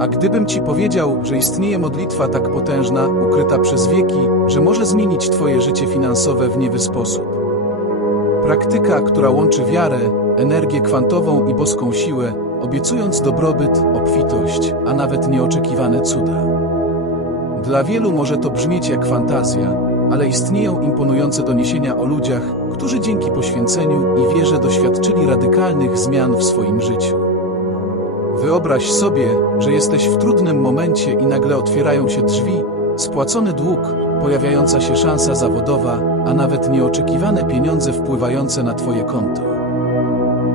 A gdybym ci powiedział, że istnieje modlitwa tak potężna, ukryta przez wieki, że może zmienić twoje życie finansowe w niewy sposób. Praktyka, która łączy wiarę, energię kwantową i boską siłę, obiecując dobrobyt, obfitość, a nawet nieoczekiwane cuda. Dla wielu może to brzmieć jak fantazja, ale istnieją imponujące doniesienia o ludziach, którzy dzięki poświęceniu i wierze doświadczyli radykalnych zmian w swoim życiu. Wyobraź sobie, że jesteś w trudnym momencie i nagle otwierają się drzwi, spłacony dług, pojawiająca się szansa zawodowa, a nawet nieoczekiwane pieniądze wpływające na Twoje konto.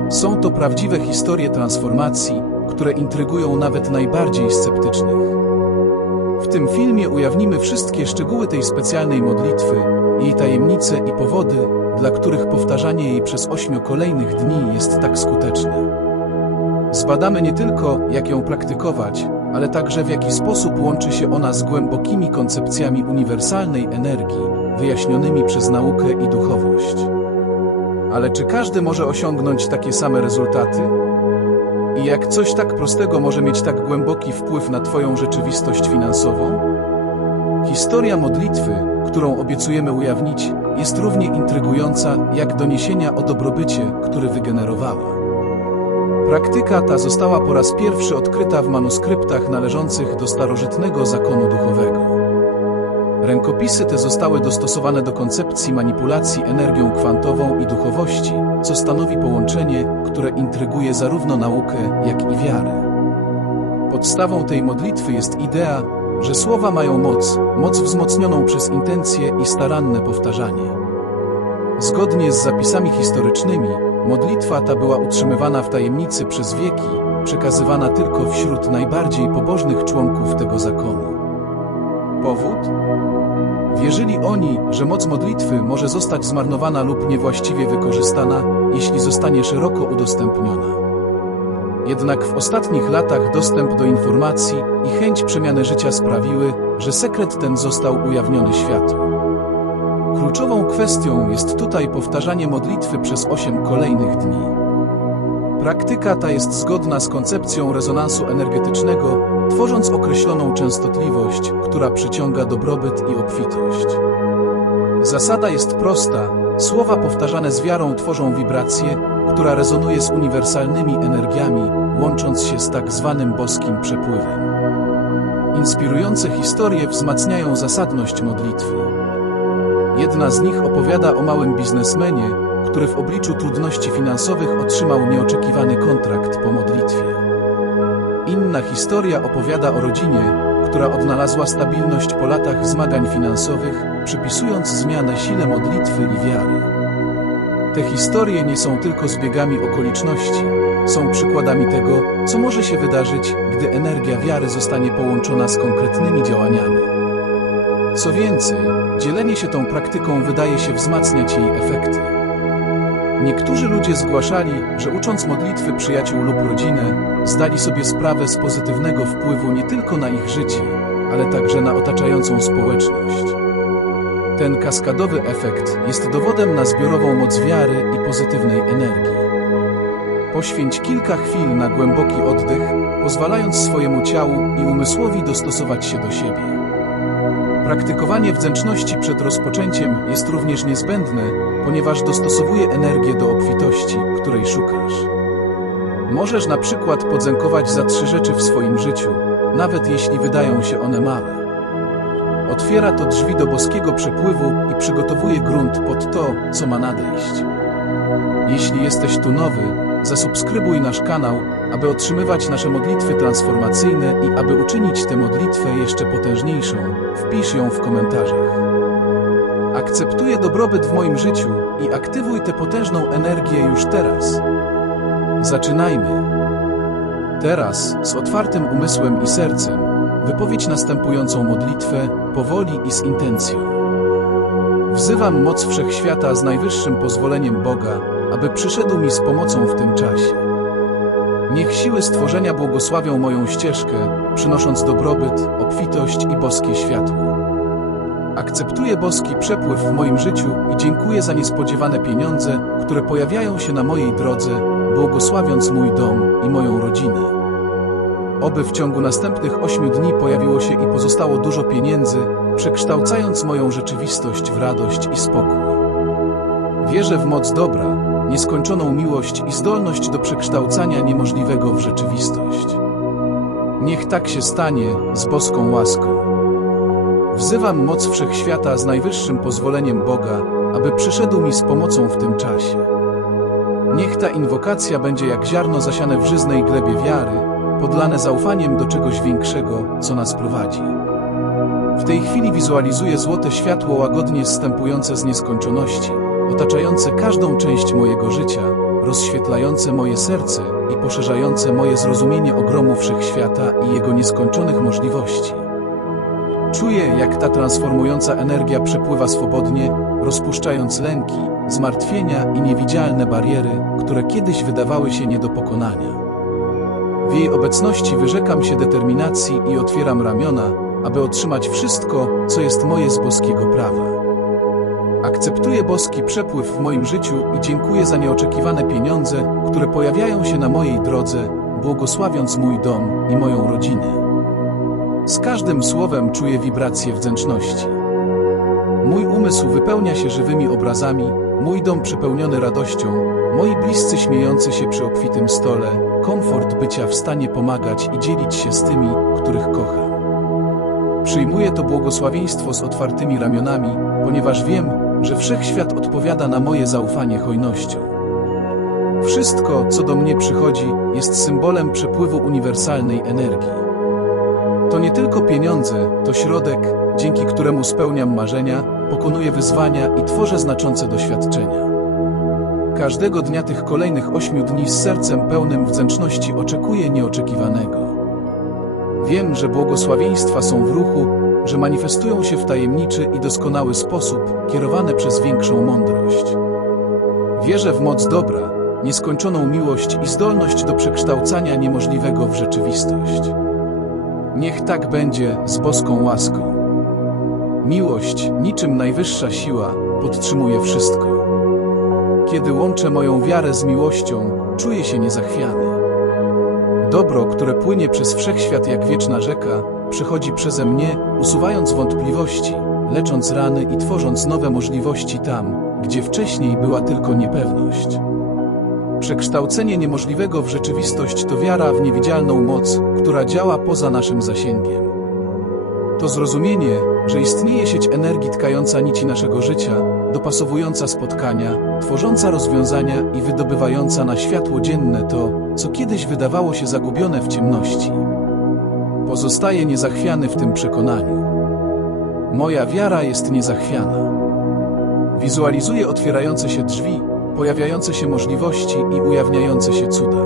Są to prawdziwe historie transformacji, które intrygują nawet najbardziej sceptycznych. W tym filmie ujawnimy wszystkie szczegóły tej specjalnej modlitwy, jej tajemnice i powody, dla których powtarzanie jej przez ośmiu kolejnych dni jest tak skuteczne. Zbadamy nie tylko, jak ją praktykować, ale także w jaki sposób łączy się ona z głębokimi koncepcjami uniwersalnej energii, wyjaśnionymi przez naukę i duchowość. Ale czy każdy może osiągnąć takie same rezultaty? I jak coś tak prostego może mieć tak głęboki wpływ na Twoją rzeczywistość finansową? Historia modlitwy, którą obiecujemy ujawnić, jest równie intrygująca jak doniesienia o dobrobycie, który wygenerowała. Praktyka ta została po raz pierwszy odkryta w manuskryptach należących do starożytnego zakonu duchowego. Rękopisy te zostały dostosowane do koncepcji manipulacji energią kwantową i duchowości, co stanowi połączenie, które intryguje zarówno naukę, jak i wiarę. Podstawą tej modlitwy jest idea, że słowa mają moc, moc wzmocnioną przez intencje i staranne powtarzanie. Zgodnie z zapisami historycznymi, modlitwa ta była utrzymywana w tajemnicy przez wieki, przekazywana tylko wśród najbardziej pobożnych członków tego zakonu. Powód? Wierzyli oni, że moc modlitwy może zostać zmarnowana lub niewłaściwie wykorzystana, jeśli zostanie szeroko udostępniona. Jednak w ostatnich latach dostęp do informacji i chęć przemiany życia sprawiły, że sekret ten został ujawniony światu. Kluczową kwestią jest tutaj powtarzanie modlitwy przez osiem kolejnych dni. Praktyka ta jest zgodna z koncepcją rezonansu energetycznego, tworząc określoną częstotliwość, która przyciąga dobrobyt i obfitość. Zasada jest prosta: słowa powtarzane z wiarą tworzą wibrację, która rezonuje z uniwersalnymi energiami, łącząc się z tak zwanym boskim przepływem. Inspirujące historie wzmacniają zasadność modlitwy. Jedna z nich opowiada o małym biznesmenie, który w obliczu trudności finansowych otrzymał nieoczekiwany kontrakt po modlitwie. Inna historia opowiada o rodzinie, która odnalazła stabilność po latach zmagań finansowych, przypisując zmianę sile modlitwy i wiary. Te historie nie są tylko zbiegami okoliczności, są przykładami tego, co może się wydarzyć, gdy energia wiary zostanie połączona z konkretnymi działaniami. Co więcej, dzielenie się tą praktyką wydaje się wzmacniać jej efekty. Niektórzy ludzie zgłaszali, że ucząc modlitwy przyjaciół lub rodzinę, zdali sobie sprawę z pozytywnego wpływu nie tylko na ich życie, ale także na otaczającą społeczność. Ten kaskadowy efekt jest dowodem na zbiorową moc wiary i pozytywnej energii. Poświęć kilka chwil na głęboki oddech, pozwalając swojemu ciału i umysłowi dostosować się do siebie. Praktykowanie wdzięczności przed rozpoczęciem jest również niezbędne, ponieważ dostosowuje energię do obfitości, której szukasz. Możesz na przykład podziękować za trzy rzeczy w swoim życiu, nawet jeśli wydają się one małe. Otwiera to drzwi do boskiego przepływu i przygotowuje grunt pod to, co ma nadejść. Jeśli jesteś tu nowy, zasubskrybuj nasz kanał, aby otrzymywać nasze modlitwy transformacyjne i aby uczynić tę modlitwę jeszcze potężniejszą, wpisz ją w komentarzach. Akceptuję dobrobyt w moim życiu i aktywuj tę potężną energię już teraz. Zaczynajmy. Teraz, z otwartym umysłem i sercem, wypowiedź następującą modlitwę powoli i z intencją. Wzywam moc wszechświata z najwyższym pozwoleniem Boga, aby przyszedł mi z pomocą w tym czasie. Niech siły stworzenia błogosławią moją ścieżkę, przynosząc dobrobyt, obfitość i boskie światło. Akceptuję boski przepływ w moim życiu i dziękuję za niespodziewane pieniądze, które pojawiają się na mojej drodze, błogosławiąc mój dom i moją rodzinę. Oby w ciągu następnych ośmiu dni pojawiło się i pozostało dużo pieniędzy, przekształcając moją rzeczywistość w radość i spokój. Wierzę w moc dobra, nieskończoną miłość i zdolność do przekształcania niemożliwego w rzeczywistość. Niech tak się stanie z boską łaską. Wzywam moc wszechświata z najwyższym pozwoleniem Boga, aby przyszedł mi z pomocą w tym czasie. Niech ta inwokacja będzie jak ziarno zasiane w żyznej glebie wiary, podlane zaufaniem do czegoś większego, co nas prowadzi. W tej chwili wizualizuję złote światło łagodnie zstępujące z nieskończoności, otaczające każdą część mojego życia, rozświetlające moje serce i poszerzające moje zrozumienie ogromu wszechświata i jego nieskończonych możliwości. Czuję, jak ta transformująca energia przepływa swobodnie, rozpuszczając lęki, zmartwienia i niewidzialne bariery, które kiedyś wydawały się nie do pokonania. W jej obecności wyrzekam się determinacji i otwieram ramiona, aby otrzymać wszystko, co jest moje z boskiego prawa. Akceptuję boski przepływ w moim życiu i dziękuję za nieoczekiwane pieniądze, które pojawiają się na mojej drodze, błogosławiąc mój dom i moją rodzinę. Z każdym słowem czuję wibrację wdzięczności. Mój umysł wypełnia się żywymi obrazami, mój dom przepełniony radością, moi bliscy śmiejący się przy obfitym stole, komfort bycia w stanie pomagać i dzielić się z tymi, których kocham. Przyjmuję to błogosławieństwo z otwartymi ramionami, ponieważ wiem, że wszechświat odpowiada na moje zaufanie hojnością. Wszystko, co do mnie przychodzi, jest symbolem przepływu uniwersalnej energii. To nie tylko pieniądze, to środek, dzięki któremu spełniam marzenia, pokonuję wyzwania i tworzę znaczące doświadczenia. Każdego dnia tych kolejnych ośmiu dni z sercem pełnym wdzięczności oczekuję nieoczekiwanego. Wiem, że błogosławieństwa są w ruchu, że manifestują się w tajemniczy i doskonały sposób, kierowane przez większą mądrość. Wierzę w moc dobra, nieskończoną miłość i zdolność do przekształcania niemożliwego w rzeczywistość. Niech tak będzie z boską łaską. Miłość, niczym najwyższa siła, podtrzymuje wszystko. Kiedy łączę moją wiarę z miłością, czuję się niezachwiany. Dobro, które płynie przez wszechświat jak wieczna rzeka, przychodzi przeze mnie, usuwając wątpliwości, lecząc rany i tworząc nowe możliwości tam, gdzie wcześniej była tylko niepewność. Przekształcenie niemożliwego w rzeczywistość to wiara w niewidzialną moc, która działa poza naszym zasięgiem. To zrozumienie, że istnieje sieć energii tkająca nici naszego życia, dopasowująca spotkania, tworząca rozwiązania i wydobywająca na światło dzienne to, co kiedyś wydawało się zagubione w ciemności. Pozostaję niezachwiany w tym przekonaniu. Moja wiara jest niezachwiana. Wizualizuję otwierające się drzwi, pojawiające się możliwości i ujawniające się cuda.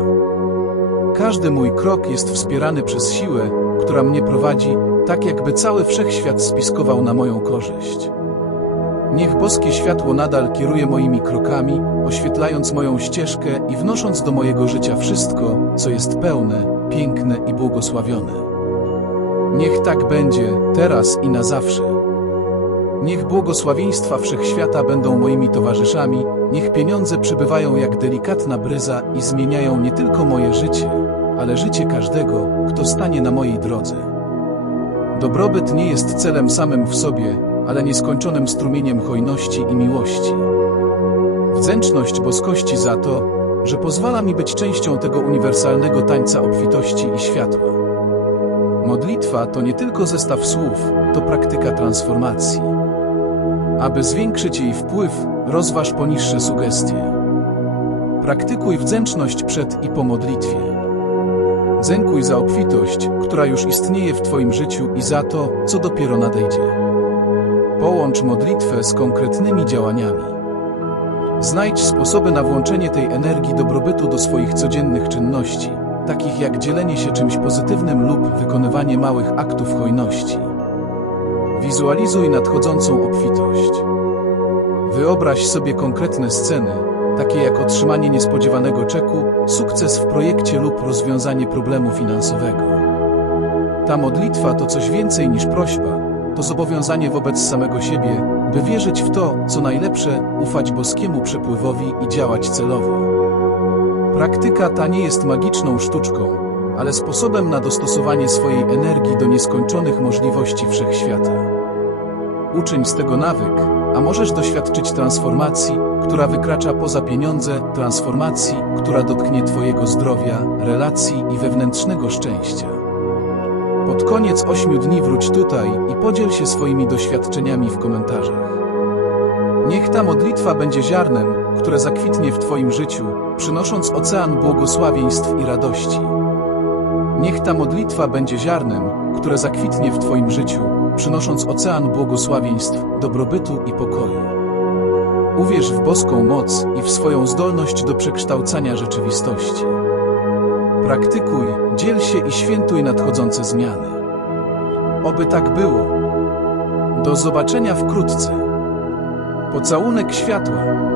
Każdy mój krok jest wspierany przez siłę, która mnie prowadzi, tak jakby cały wszechświat spiskował na moją korzyść. Niech boskie światło nadal kieruje moimi krokami, oświetlając moją ścieżkę i wnosząc do mojego życia wszystko, co jest pełne, piękne i błogosławione. Niech tak będzie, teraz i na zawsze. Niech błogosławieństwa wszechświata będą moimi towarzyszami, niech pieniądze przybywają jak delikatna bryza i zmieniają nie tylko moje życie, ale życie każdego, kto stanie na mojej drodze. Dobrobyt nie jest celem samym w sobie, ale nieskończonym strumieniem hojności i miłości. Wdzięczność boskości za to, że pozwala mi być częścią tego uniwersalnego tańca obfitości i światła. Modlitwa to nie tylko zestaw słów, to praktyka transformacji. Aby zwiększyć jej wpływ, rozważ poniższe sugestie. Praktykuj wdzięczność przed i po modlitwie. Dziękuj za obfitość, która już istnieje w Twoim życiu i za to, co dopiero nadejdzie. Połącz modlitwę z konkretnymi działaniami. Znajdź sposoby na włączenie tej energii dobrobytu do swoich codziennych czynności, takich jak dzielenie się czymś pozytywnym lub wykonywanie małych aktów hojności. Wizualizuj nadchodzącą obfitość. Wyobraź sobie konkretne sceny, takie jak otrzymanie niespodziewanego czeku, sukces w projekcie lub rozwiązanie problemu finansowego. Ta modlitwa to coś więcej niż prośba, to zobowiązanie wobec samego siebie, by wierzyć w to, co najlepsze, ufać boskiemu przepływowi i działać celowo. Praktyka ta nie jest magiczną sztuczką, ale sposobem na dostosowanie swojej energii do nieskończonych możliwości wszechświata. Uczyń z tego nawyk, a możesz doświadczyć transformacji, która wykracza poza pieniądze, transformacji, która dotknie Twojego zdrowia, relacji i wewnętrznego szczęścia. Pod koniec ośmiu dni wróć tutaj i podziel się swoimi doświadczeniami w komentarzach. Niech ta modlitwa będzie ziarnem, które zakwitnie w Twoim życiu, przynosząc ocean błogosławieństw i radości. Niech ta modlitwa będzie ziarnem, które zakwitnie w Twoim życiu, przynosząc ocean błogosławieństw, dobrobytu i pokoju. Uwierz w boską moc i w swoją zdolność do przekształcania rzeczywistości. Praktykuj, dziel się i świętuj nadchodzące zmiany. Oby tak było. Do zobaczenia wkrótce. Pocałunek światła.